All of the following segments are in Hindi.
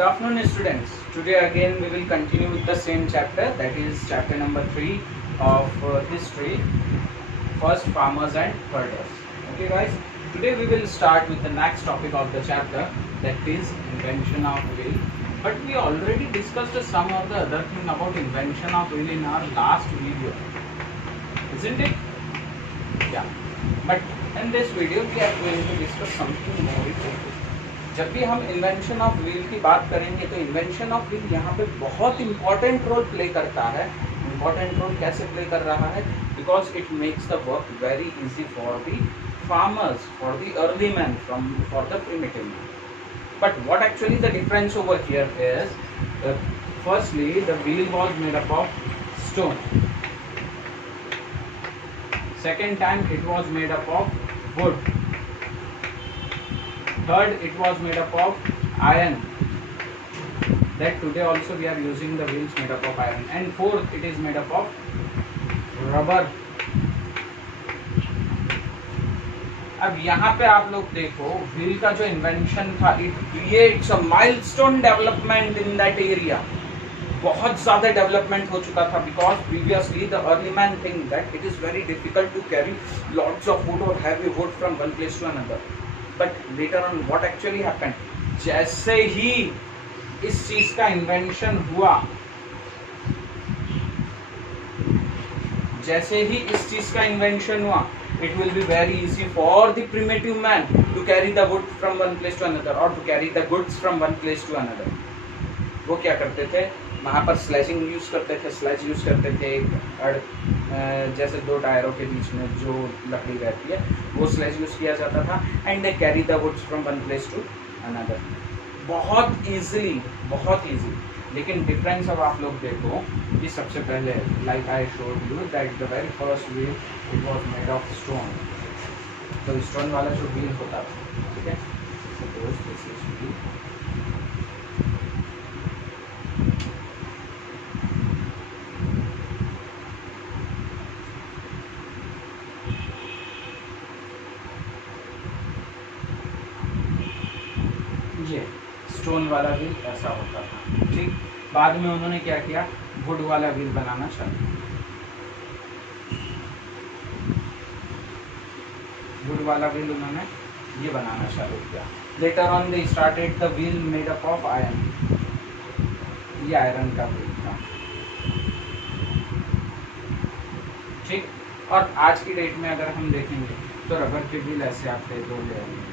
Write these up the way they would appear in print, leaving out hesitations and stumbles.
Good afternoon, students. Today again we will continue with the same chapter, that is chapter number 3 of history, first farmers and herders. Okay guys, today we will start with the next topic of the chapter, that is invention of wheel. But we already discussed some of the other thing about invention of wheel in our last video, isn't it? Yeah. But in this video we are going to discuss something more important. जब भी हम इन्वेंशन ऑफ व्हील की बात करेंगे तो इन्वेंशन ऑफ व्हील यहाँ पे बहुत इंपॉर्टेंट रोल प्ले करता है. इंपॉर्टेंट रोल कैसे प्ले कर रहा है? Because it makes the work very easy for the farmers, for the early man, for the primitive man. But what actually the difference over here is, firstly the wheel was made up of stone. Second time it was made up of would. Third, it was made up of iron. That today also we are using the wheels made up of iron. And fourth, it is made up of rubber. अब यहाँ पे आप लोग देखो व्हील का जो इन्वेंशन था, it creates a milestone development in that area. बहुत ज़्यादा डेवलपमेंट हो चुका था, because previously the early man think that it is very difficult to carry lots of wood or heavy wood from one place to another. But later on what actually happened, जैसे ही इस चीज का इन्वेंशन हुआ, जैसे ही इस चीज का इन्वेंशन हुआ, it will be very easy for the primitive man to carry the wood from one place to another or to carry the goods from one place to another. वो क्या करते थे, वहाँ पर स्लेजिंग यूज करते थे, स्लेज यूज करते थे. जैसे दो टायरों के बीच में जो लकड़ी रहती है वो स्लेज यूज किया जाता था. And they carry the woods from one place to another बहुत इजीली, बहुत इजी. लेकिन डिफरेंस अब आप लोग देखो कि सबसे पहले like I showed you that the very first wheel it was made of stone. तो स्टोन वाला जो व्हील होता था, ठीक है, सपोज दिस इज व्हील. ये स्टोन वाला व्हील ऐसा होता था, ठीक. बाद में उन्होंने क्या किया, वुड वाला व्हील बनाना चालू. वुड वाला व्हील उन्होंने ये बनाना चालू किया. Later on they started the wheel made up of iron. ये आयरन का व्हील था, ठीक. और आज की डेट में अगर हम देखेंगे तो रबर के व्हील ऐसे आते दो लेयर में.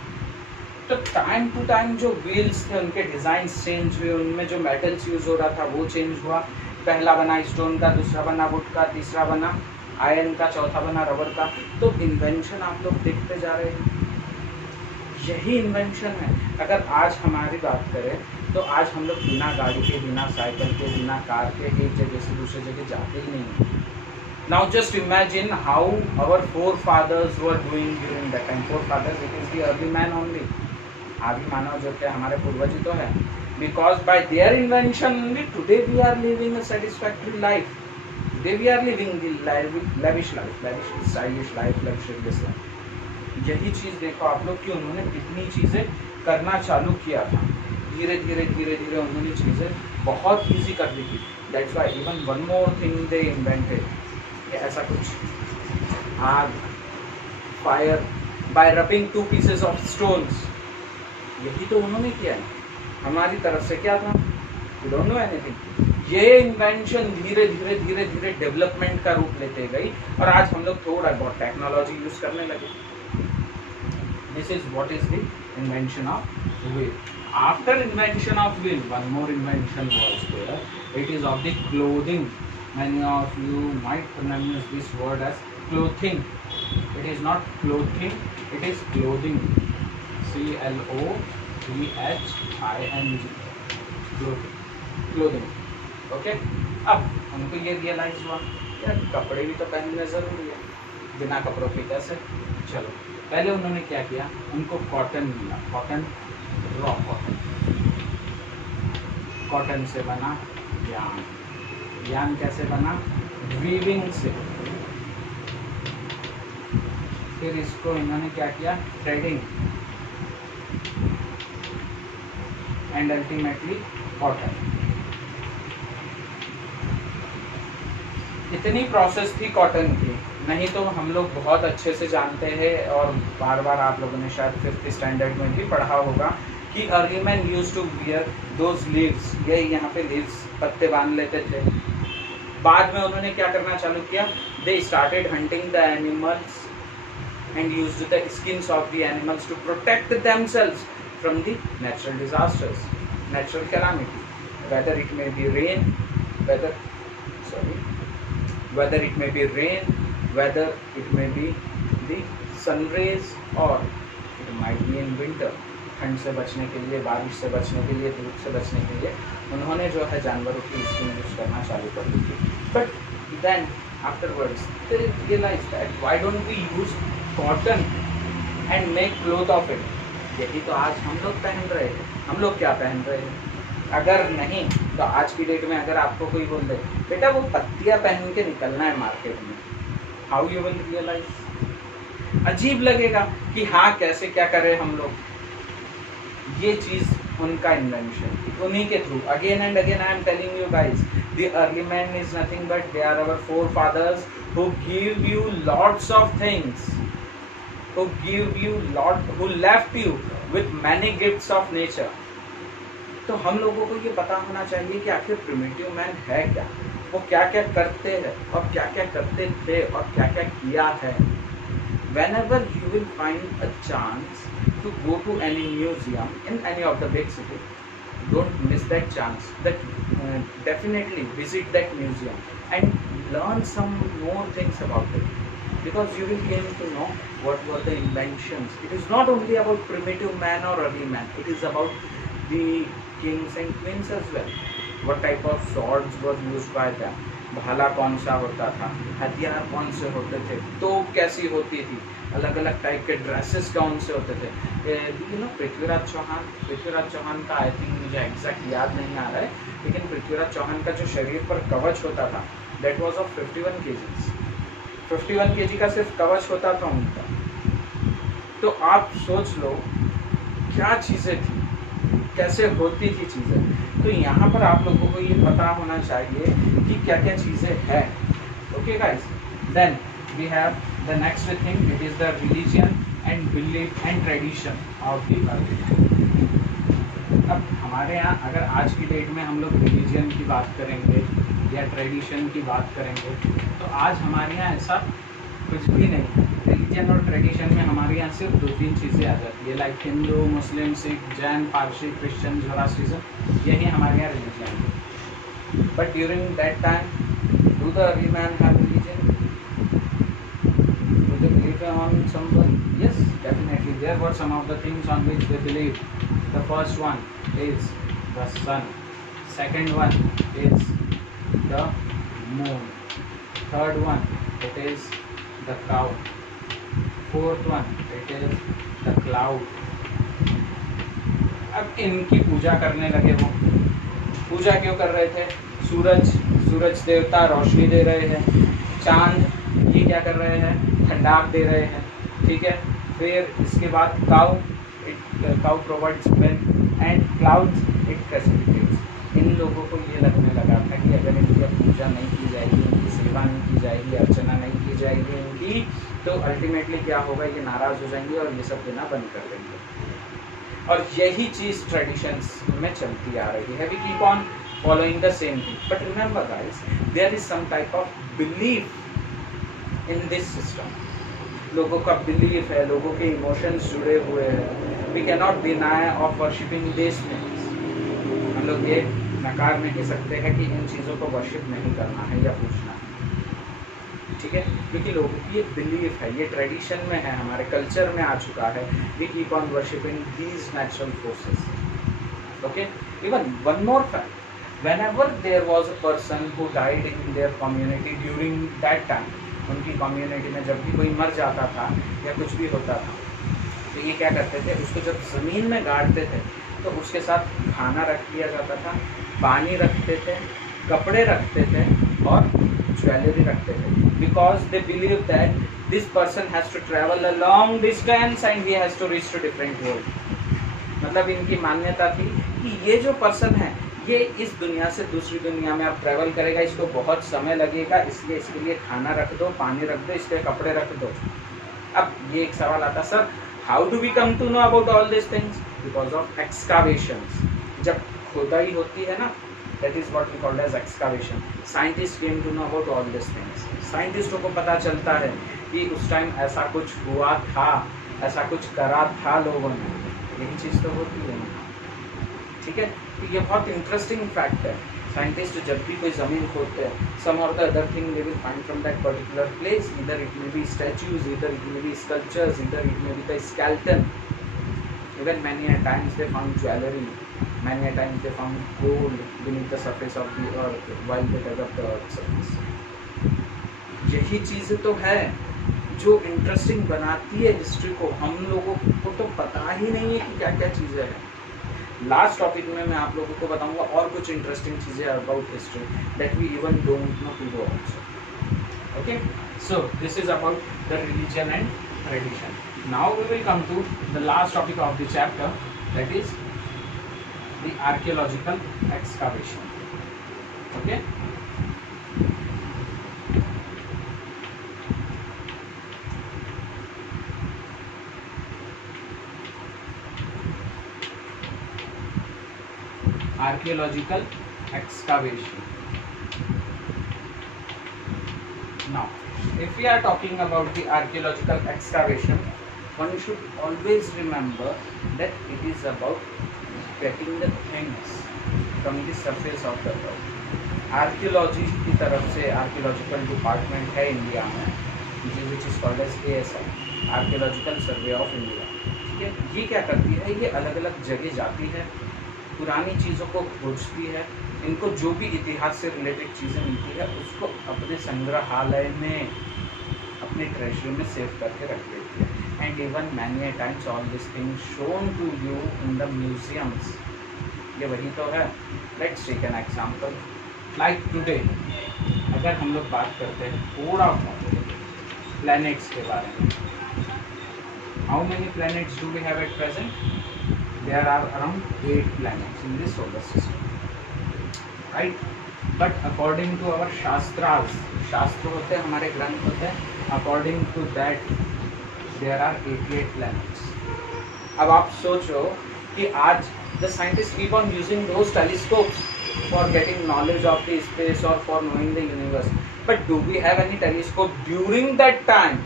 तो टाइम टू टाइम जो व्हील्स थे उनके डिज़ाइन चेंज हुए, उनमें जो मेटल्स यूज हो रहा था वो चेंज हुआ. पहला बना स्टोन का, दूसरा बना वुड का, तीसरा बना आयरन का, चौथा बना रबर का. तो इन्वेंशन आप लोग देखते जा रहे हैं, यही इन्वेंशन है. अगर आज हमारी बात करें तो आज हम लोग बिना गाड़ी के, बिना साइकिल के, बिना कार के एक जगह से दूसरी जगह जाते ही नहीं हैं. Now just imagine how our forefathers were doing during that time. Forefathers, it is the early man only. आदि मानव जो थे हमारे पूर्वज ही तो है. Because by their invention only today we are living a satisfactory life. Today we are living the lavish life, lavish stylish life, luxurious life. यही चीज़ देखो आप लोग कि उन्होंने कितनी चीज़ें करना चालू किया था. धीरे धीरे धीरे धीरे उन्होंने चीज़ें बहुत ईजी कर दी थी. That's why even one more thing they invented. ऐसा कुछ आग, fire bye rubbing two pieces of stones, यही तो उन्होंने किया है. हमारी तरफ से क्या था, वी डोंट नो एनीथिंग. ये इन्वेंशन धीरे धीरे धीरे धीरे डेवलपमेंट का रूप लेते गई और आज हम लोग थोड़ा बहुत टेक्नोलॉजी यूज करने लगे. This is what is the invention of wheel. After invention of wheel one more invention was there. It is of the clothing. Many of you might pronounce this word as clothing. It is not clothing, it is clothing. CLOTHING. Clothing. Okay? अब उनको ये रियलाइज हुआ यार कपड़े भी तो पहनने ज़रूरी है, बिना कपड़ों के कैसे. चलो पहले उन्होंने क्या किया, उनको कॉटन मिला. Cotton, raw cotton. कॉटन से बना यार्न. यार्न कैसे बना, वीविंग से. फिर इसको इन्होंने क्या किया, थ्रेडिंग. And ultimately cotton. इतनी प्रोसेस थी कॉटन की, नहीं तो हम लोग बहुत अच्छे से जानते हैं और बार बार आप लोगों ने शायद 5th स्टैंडर्ड में भी पढ़ा होगा कि early man used to wear those leaves, ये यहाँ पे लीव्स पत्ते बांध लेते थे। बाद में उन्होंने क्या करना चालू किया, they started hunting the animals and used the skins of the animals to protect themselves from the natural disasters, natural calamity, whether it may be rain, whether it may be rain, whether it may be the sun rays, or it might be in winter, ठंड से बचने के लिए, बारिश से बचने के लिए, धूप से बचने के लिए उन्होंने जो है जानवरों की स्किन यूज करना चालू कर दी थी। But then afterwards they realized that why don't we use cotton and make cloth of it. यही तो आज हम लोग पहन रहे हैं। हम लोग क्या पहन रहे हैं? अगर नहीं तो आज की डेट में अगर आपको कोई बोल दे बेटा वो पत्तियां पहन के निकलना है मार्केट में, हाउ यू विल रियलाइज? अजीब लगेगा कि हाँ कैसे क्या करें हम लोग। ये चीज उनका इन्वेंशन, उन्हीं के through. Again and again I am telling you guys, the early man is nothing but they are our forefathers who give you lots of things, who left you with many gifts of nature। तो हम लोगों को ये पता होना चाहिए कि आखिर प्रिमिटिव मैन है क्या, वो क्या क्या करते हैं और क्या क्या करते थे और क्या क्या किया है। Whenever you will find a chance to go to any museum in any of the big cities, don't miss that chance, that definitely visit that museum and learn some more things about it, because you will be able to know what were the inventions. It is not only about primitive man or early man, it is about the kings and queens as well. What type of swords was used by them, भाला कौन सा होता था, हथियार कौन से होते थे, तोप कैसी होती थी, अलग अलग टाइप के ड्रेसेस कौन से होते थे। यू नो पृथ्वीराज चौहान का आई थिंक मुझे एग्जैक्ट याद नहीं आ रहा है, लेकिन पृथ्वीराज चौहान का जो शरीर पर कवच होता था that was of 51 kgs। 51 kg का सिर्फ कवच होता था उनका। तो आप सोच लो क्या चीज़ें थी, कैसे होती थी चीज़ें। तो यहाँ पर आप लोगों को ये पता होना चाहिए कि क्या क्या चीज़ें हैं। Okay guys, then we have the next thing, it is the religion and belief and tradition of the early. अब हमारे यहाँ अगर आज की डेट में हम लोग रिलीजन की बात करेंगे या ट्रेडिशन की बात करेंगे तो आज हमारे यहाँ ऐसा कुछ भी नहीं है। रिलीजन और ट्रेडिशन में हमारे यहाँ सिर्फ 2-3 चीज़ें आ जाती है, like Hindu, Muslim, Sikh, Jain, Parsi, Christian, Zoroastrianism, यही हमारे यहाँ रिलीजन है। But during that time do the early man have religion? Do they believe on someone? Yes, definitely there were some of the things on which they believe. The first one is the sun, second one is the moon, third one it is the cow, fourth one it is the cloud। अब इनकी पूजा करने लगे वो। पूजा क्यों कर रहे थे? सूरज देवता रोशनी दे रहे हैं, चांद ये क्या कर रहे हैं? ठंडाक दे रहे हैं, ठीक है। फिर इसके बाद cow provides milk and clouds it precipitates. इन लोगों को ये लगने लगा था कि अगर इनकी पूजा नहीं की जाएगी, इनकी सेवा नहीं की जाएगी, अर्चना नहीं की जाएगी इनकी, तो अल्टीमेटली क्या होगा, ये नाराज़ हो जाएंगे और ये सब देना बंद कर देंगे। और यही चीज़ ट्रेडिशंस में चलती आ रही है। We keep on following the same thing, but remember guys, there is some type of belief in this system. लोगों का बिलीफ है, लोगों के इमोशंस जुड़े हुए हैं। We can not deny of worshipping this things. हम लोग ये नकार नहीं सकते हैं कि इन चीज़ों को वर्शिप नहीं करना है या पूछना है, ठीक है, क्योंकि लोगों की ये बिलीफ है, ये ट्रेडिशन में है, हमारे कल्चर में आ चुका है। We keep on worshipping these natural forces. Okay, even one more fact, whenever there was a person who died in their community during that time, उनकी कम्युनिटी में जब भी कोई मर जाता था या कुछ भी होता था तो ये क्या करते थे, उसको जब ज़मीन में गाड़ते थे तो उसके साथ खाना रख दिया जाता था, पानी रखते थे, कपड़े रखते थे और ज्वेलरी रखते थे, because they believe that this person has to travel a long distance and he has to reach to different world. मतलब इनकी मान्यता थी कि ये जो पर्सन है ये इस दुनिया से दूसरी दुनिया में अब ट्रैवल करेगा, इसको बहुत समय लगेगा, इसलिए इसके लिए खाना रख दो, पानी रख दो, इसके कपड़े रख दो। अब ये एक सवाल आता, sir how do we come to know about all this things? Because of excavations. जब खुदाई होती है ना, that is what we called as excavation. Scientist came to know about all this things. साइंटिस्टों को पता चलता है कि उस टाइम ऐसा कुछ हुआ था, ऐसा कुछ करा था लोगों ने। यही चीज़ तो होती है ना, ठीक है। तो ये बहुत इंटरेस्टिंग फैक्ट है। साइंटिस्ट जब भी कोई ज़मीन खोदते हैं, some or the other thing they will find from that particular place. Either it may be statues, either it may be sculptures, either it may be the skeleton. Even many a times they found jewelry, many a times they found gold beneath the surface of the earth while they dug up the earth's surface. यही चीज़ तो है जो इंटरेस्टिंग बनाती है हिस्ट्री को। हम लोगों को तो पता ही नहीं है कि क्या क्या चीज़ें हैं। लास्ट टॉपिक में मैं आप लोगों को बताऊंगा और कुछ इंटरेस्टिंग चीज़ें about history that we even don't know today also. Okay, so this is about the religion and tradition. Now we will come to the last topic of the chapter, that is the archaeological excavation. Okay, archaeological excavation. Now, if we are talking about the archaeological excavation, one should always remember that it is about getting the things from the surface of the earth. Archaeology की तरफ से आर्कियोलॉजिकल डिपार्टमेंट है इंडिया में, which is called as ASI, archaeological survey of India. ठीक है, ये क्या करती है, ये अलग अलग जगह जाती है, पुरानी चीज़ों को खोजती है, इनको जो भी इतिहास से रिलेटेड चीज़ें मिलती है उसको अपने संग्रहालय में, अपने ट्रेजरी में सेव करके रख देती है। And even many times all this things shown to you in the museums. ये वही तो है। Let's take an example like today. अगर हम लोग बात करते हैं थोड़ा प्लैनेट्स के बारे में, how many planets do we have at present? There are around 8 planets in the solar system, right? But according to our shastras, शास्त्र होते हैं हमारे ग्रंथ होते हैं, according to that there are 88 planets. अब आप सोचो कि आज the scientists keep on using those telescopes for getting knowledge of the space or for knowing the universe. But do we have any telescope during that time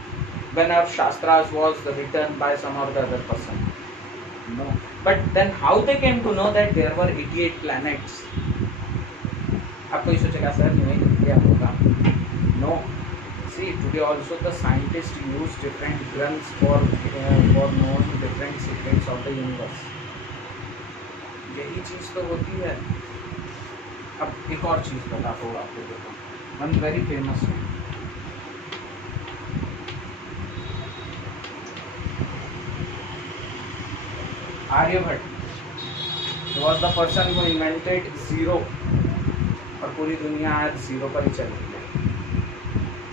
when our shastras was written by some or the other person? No. But then how they came to know that there were 88 planets? अब कोई सोचेगा सर नहीं किया होगा। No. See, today also the scientists use different grunts for knowing different secrets of the universe. यही चीज़ तो होती है। अब एक और चीज़ बताता हूँ आपको, देखो, one very famous one. Aryabhata was the person who invented zero, और पूरी दुनिया आज जीरो पर ही चल रही है।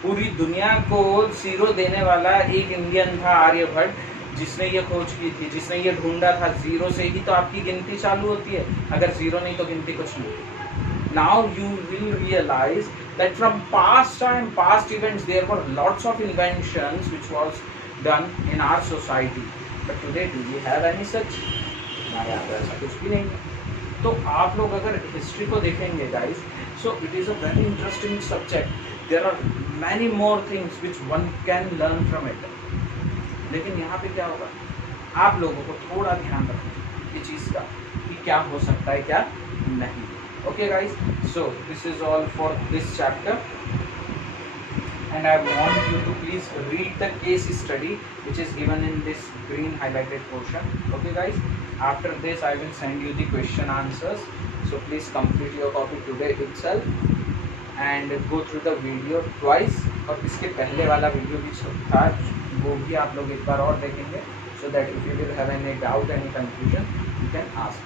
पूरी दुनिया को जीरो देने वाला एक इंडियन था आर्यभट्ट, जिसने ये खोज की थी, जिसने ये ढूंढा था। जीरो से ही तो आपकी गिनती चालू होती है, अगर जीरो नहीं तो गिनती कुछ नहीं। Now you will realise that from past time, past events, there were lots of inventions which was done in our society. But today do we have any such? हमारे यहाँ ऐसा कुछ भी नहीं है। तो आप लोग अगर हिस्ट्री को देखेंगे guys, so it is a very interesting subject. There are many more things which one can learn from it. लेकिन यहाँ पे क्या होगा, आप लोगों को थोड़ा ध्यान रखना ये चीज़ का कि क्या हो सकता है क्या नहीं। Okay guys, so this is all for this chapter, and I want you to please read the case study which is given in this green highlighted portion. Okay guys, after this I will send you the question answers, so please complete your copy today itself and go through the video twice. और इसके पहले वाला वीडियो भी था, वो भी आप लोग एक बार और देखेंगे, so that if you will have any doubt, any confusion, you can ask.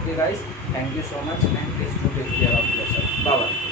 Okay guys, thank you so much and please do take care of yourself. Bye bye.